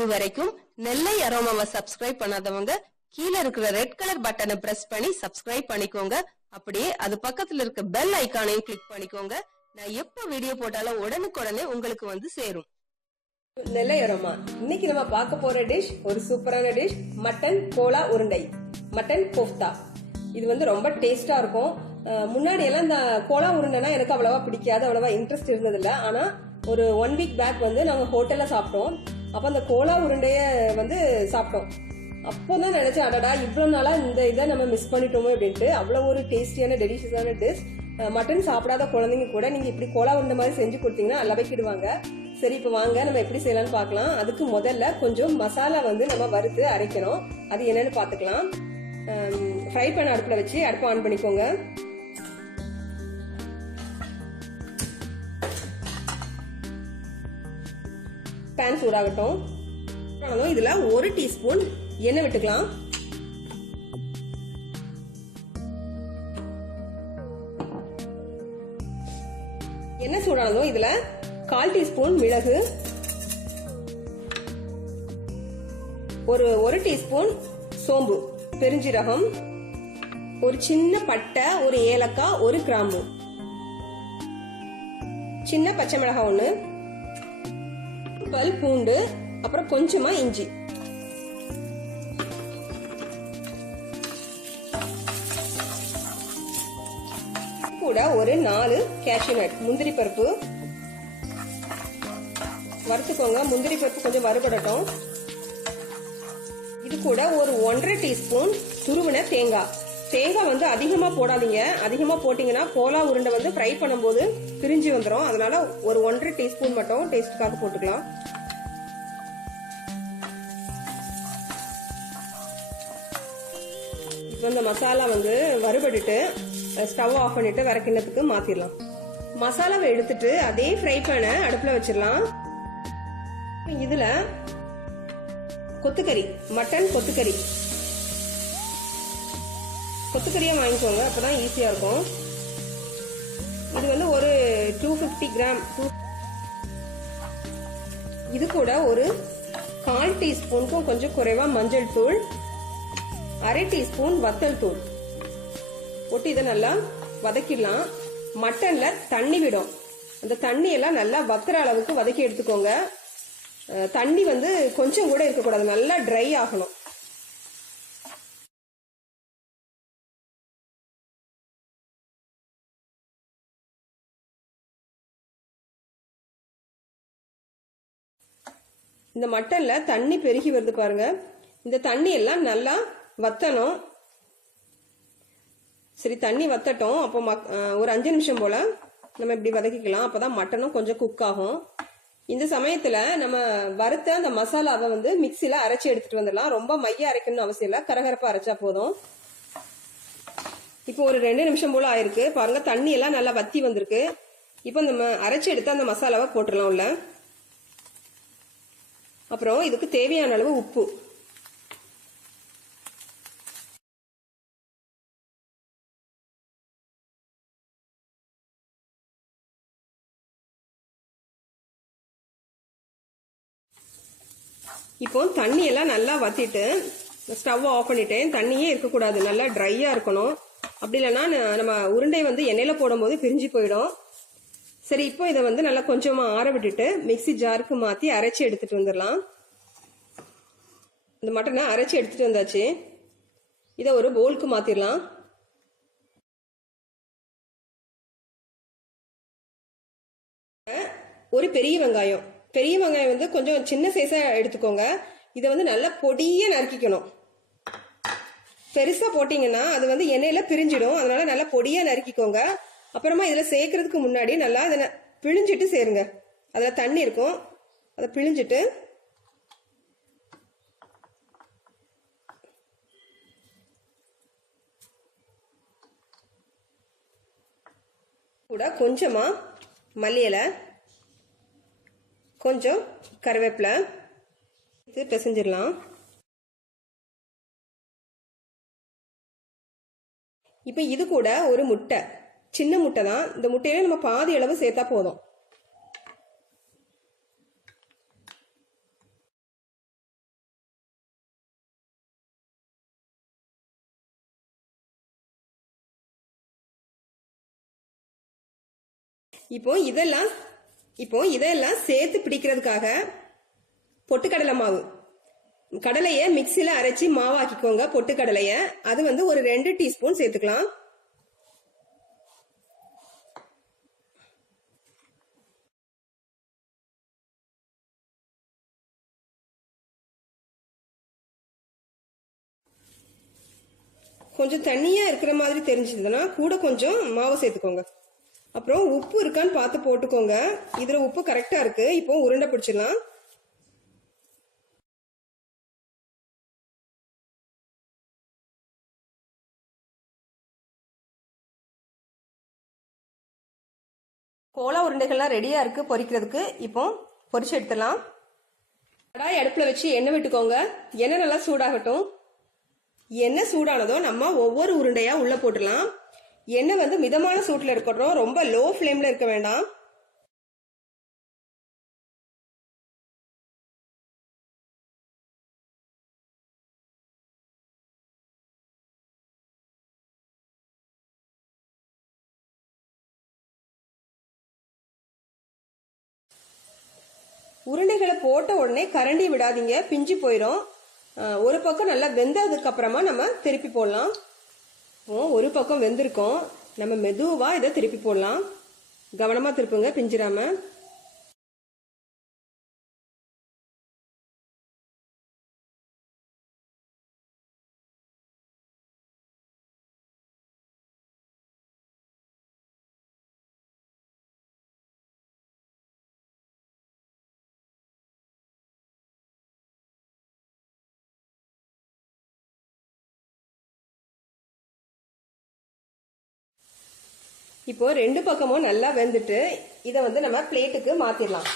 இதுவரைக்கும் நெல்லை அரோமாவை சப்ஸ்கிரைப் பண்ணாதவங்க கீழ இருக்கிற ரெட் கலர் பட்டனை பிரஸ் பண்ணி சப்ஸ்கிரைப் பண்ணிக்கோங்க. அப்படியே அது பக்கத்துல இருக்க பெல் ஐகானையும் கிளிக் பண்ணிக்கோங்க. நான் எப்ப வீடியோ போட்டாலும் உடனுக்குடனே உங்களுக்கு வந்து சேரும். நெல்லை அரோமா இன்னைக்கு நம்ம பார்க்க போற டிஷ் ஒரு சூப்பரான டிஷ், மட்டன் கோலா உருண்டை, மட்டன் கோஃப்தா. இது வந்து ரொம்ப டேஸ்டா இருக்கும். முன்னாடி எல்லாம் இந்த கோலா உருண்டைனா எனக்கு அவ்வளவா பிடிக்காது, அவ்வளவா இன்ட்ரெஸ்ட் இருந்தது இல்ல. ஆனா ஒரு 1 வீக் பேக் வந்து நாங்க ஹோட்டல்ல சாப்பிட்டோம். அப்ப அந்த கோலா உருண்டைய வந்து சாப்பிட்டோம். அப்போதான் நினைச்சேன், அடடா இவ்வளவு நாளா இந்த இதை நம்ம மிஸ் பண்ணிட்டோமோ அப்படின்ட்டு. அவ்வளவு ஒரு டேஸ்டியான டெலிஷியஸான டிஷ். மட்டன் சாப்பிடாத குழந்தைங்க கூட நீங்க இப்படி கோலா உருண்டை மாதிரி செஞ்சு கொடுத்தீங்கன்னா லவைக்கிடுவாங்க. சரி, இப்ப வாங்க நம்ம எப்படி செய்யலாம்னு பார்க்கலாம். அதுக்கு முதல்ல கொஞ்சம் மசாலா வந்து நம்ம வறுத்து அரைக்கணும். அது என்னன்னு பாத்துக்கலாம். ஃப்ரை பேன் அடுப்புல வச்சு அடுப்பு ஆன் பண்ணிக்கோங்க. பேன் சூடாகட்டும். இதுல 1 டீஸ்பூன் எண்ணெய் விட்டுக்கலாம். எண்ணெய் சூடானதும் இதுல 1/4 டீஸ்பூன் மிளகு, ஒரு டீஸ்பூன் சோம்பு, பெருஞ்சீரகம், ஒரு சின்ன பட்டை, ஒரு ஏலக்காய், ஒரு கிராம்பு, சின்ன பச்சை மிளகாய் 1, பல் பூண்டு, அப்புறம் கொஞ்சமா இஞ்சி. கூட ஒரு 4 கேஷ்யூ நட், முந்திரி பருப்பு வறுத்துக்கோங்க. முந்திரி பருப்பு கொஞ்சம் வறுபடட்டும். இது கூட ஒரு 1/2 டீஸ்பூன் துருவின தேங்காய். தேங்காய் வந்து அதிகமா போடாதீங்க. அதிகமா போட்டீங்கன்னா கோலா உருண்டை வந்து ஃப்ரை பண்ணும்போது பிரிஞ்சு வந்துடும். அதனால ஒரு 1/2 டீஸ்பூன் மட்டும் டேஸ்டுக்காக போட்டுக்கலாம். இப்போ இந்த மசாலா வந்து வறுபட்டுட்டு ஸ்டவ் ஆஃப் பண்ணிட்டு வேற கிண்ணத்துக்கு மாத்திரலாம். மசாலாவை எடுத்துட்டு அதே ஃப்ரை பேனை அடுப்புல வச்சிடலாம். இதுல கொத்துக்கறி, மட்டன் கொத்துக்கறியா வாங்கிக்கோங்க, அப்பதான் ஈஸியா இருக்கும். இது வந்து ஒரு 250 கிராம். இது கூட ஒரு 1/4 டீஸ்பூனுக்கும் கொஞ்சம் குறைவா மஞ்சள் தூள், 1/2 டீஸ்பூன் வத்தல் தூள் போட்டு இதை நல்லா வதக்கிடலாம். மட்டன்ல தண்ணி விடும். அந்த தண்ணி எல்லாம் நல்லா வத்துற அளவுக்கு வதக்கி எடுத்துக்கோங்க. தண்ணி வந்து கொஞ்சம் கூட இருக்கக்கூடாது, நல்லா ட்ரை ஆகணும். இந்த மட்டன்ல தண்ணி பெருகி வருது பாருங்க. இந்த தண்ணி எல்லாம் நல்லா வத்தணும். சரி, தண்ணி வத்தட்டும். அப்போ ஒரு 5 நிமிஷம் போல நம்ம இப்படி வதக்கிக்கலாம். அப்பதான் மட்டனும் கொஞ்சம் குக் ஆகும். இந்த சமயத்துல நம்ம வறுத்த அந்த மசாலாவை வந்து மிக்சில அரைச்சி எடுத்துட்டு வந்துடலாம். ரொம்ப மைய அரைக்கணும்னு அவசியம் இல்லை, கரகரப்பா அரைச்சா போதும். இப்போ ஒரு 2 நிமிஷம் போல ஆயிருக்கு பாருங்க. தண்ணி எல்லாம் நல்லா வத்தி வந்திருக்கு. இப்போ நம்ம அரைச்சி எடுத்த அந்த மசாலாவை போட்டுடலாம் உள்ள. அப்புறம் இதுக்கு தேவையான அளவு உப்பு, இப்போ தண்ணி எல்லாம் நல்லா வத்திட்டு ஸ்டவ் ஆஃப் பண்ணிட்டேன். தண்ணியே இருக்கக்கூடாது, நல்லா ட்ரையா இருக்கணும். அப்படி இல்லைன்னா நம்ம உருண்டை வந்து எண்ணெயில போடும்போது பிரிஞ்சு போயிடும். சரி, இப்போ இதை வந்து நல்லா கொஞ்சமா ஆற விட்டுட்டு மிக்சி ஜாருக்கு மாத்தி அரைச்சி எடுத்துட்டு வந்துடலாம். இந்த மட்டனை அரைச்சி எடுத்துட்டு வந்தாச்சு. இதை ஒரு பவுலுக்கு மாத்திரலாம். ஒரு பெரிய வெங்காயம் வந்து கொஞ்சம் சின்ன சைஸா எடுத்துக்கோங்க. இதை வந்து நல்லா பொடியா நறுக்கிக்கணும். பெருசா போட்டீங்கன்னா அது வந்து எண்ணெயில பிரிஞ்சிடும். அதனால நல்லா பொடியா நறுக்கிக்கோங்க. அப்புறமா இதுல சேர்க்கறதுக்கு முன்னாடி நல்லா அதை பிழிஞ்சிட்டு சேருங்க. அதுல தண்ணி இருக்கும், அதை பிழிஞ்சிட்டு கூட கொஞ்சமா மல்லி இலை, கொஞ்சம் கருவேப்பிலை பிசைஞ்சிடலாம். இப்ப இது கூட ஒரு முட்டை, சின்ன முட்டை தான். இந்த முட்டையில நம்ம பாதி அளவு சேர்த்தா போதும். இப்போ இதெல்லாம் சேர்த்து பிடிக்கிறதுக்காக பொட்டுக்கடலை மாவு, கடலையை மிக்சியில அரைச்சி மாவாக்கிக்கோங்க. பொட்டுக்கடலைய அது வந்து ஒரு 2 டீஸ்பூன் சேர்த்துக்கலாம். கொஞ்சம் தண்ணியா இருக்கிற மாதிரி தெரிஞ்சதுன்னா கூட கொஞ்சம் மாவு சேர்த்துக்கோங்க. அப்புறம் உப்பு இருக்கான்னு பார்த்து போட்டுக்கோங்க. இதுல உப்பு கரெக்டா இருக்கு. இப்போ உருண்டை பிடிச்சிடலாம். கோலா உருண்டைகள்லாம் ரெடியா இருக்கு பொரிக்கிறதுக்கு. இப்போ பொரிச்சு எடுத்துடலாம். கடாய் அடுப்புல வச்சு எண்ணெய் விட்டுக்கோங்க. எண்ணெய் நல்லா சூடாகட்டும். எண்ணெய் சூடானதோ நம்ம ஒவ்வொரு உருண்டையா உள்ள போட்டுடலாம். எண்ணெய் வந்து மிதமான சூட்டுல இருக்கட்டும், ரொம்ப லோ ஃப்ளேம்ல இருக்க வேண்டாம். உருண்டைகளை போட்ட உடனே கரண்டி விடாதீங்க, பிஞ்சு போயிடும். ஒரு பக்கம் நல்லா வெந்ததுக்கு அப்புறமா நம்ம திருப்பி போடலாம். ஒரு பக்கம் வெந்திருக்கோம், நம்ம மெதுவா இதை திருப்பி போடலாம். கவனமா திருப்புங்க, பிஞ்சிராம. இப்போ 2 பக்கமும் நல்லா வெந்துட்டு இதை வந்து நம்ம பிளேட்டுக்கு மாத்திடலாம்.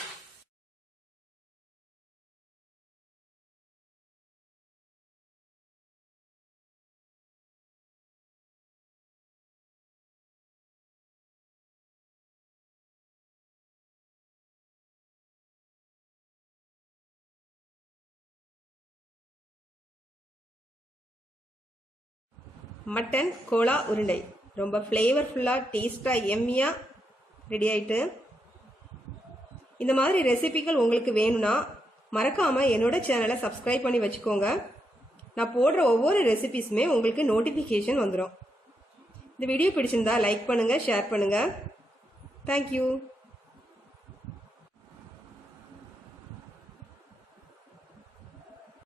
மட்டன் கோலா உருண்டை ரொம்ப ஃப்ளேவர்ஃபுல்லாக டேஸ்டாக எம்மியாக ரெடி ஆயிட்டு. இந்த மாதிரி ரெசிபிகள் உங்களுக்கு வேணும்னா மறக்காமல் என்னோட சேனலை சப்ஸ்கிரைப் பண்ணி வச்சுக்கோங்க. நான் போடுற ஒவ்வொரு ரெசிபிஸுமே உங்களுக்கு நோட்டிஃபிகேஷன் வந்துடும். இந்த வீடியோ பிடிச்சிருந்தா லைக் பண்ணுங்கள், ஷேர் பண்ணுங்கள். தேங்க்யூ.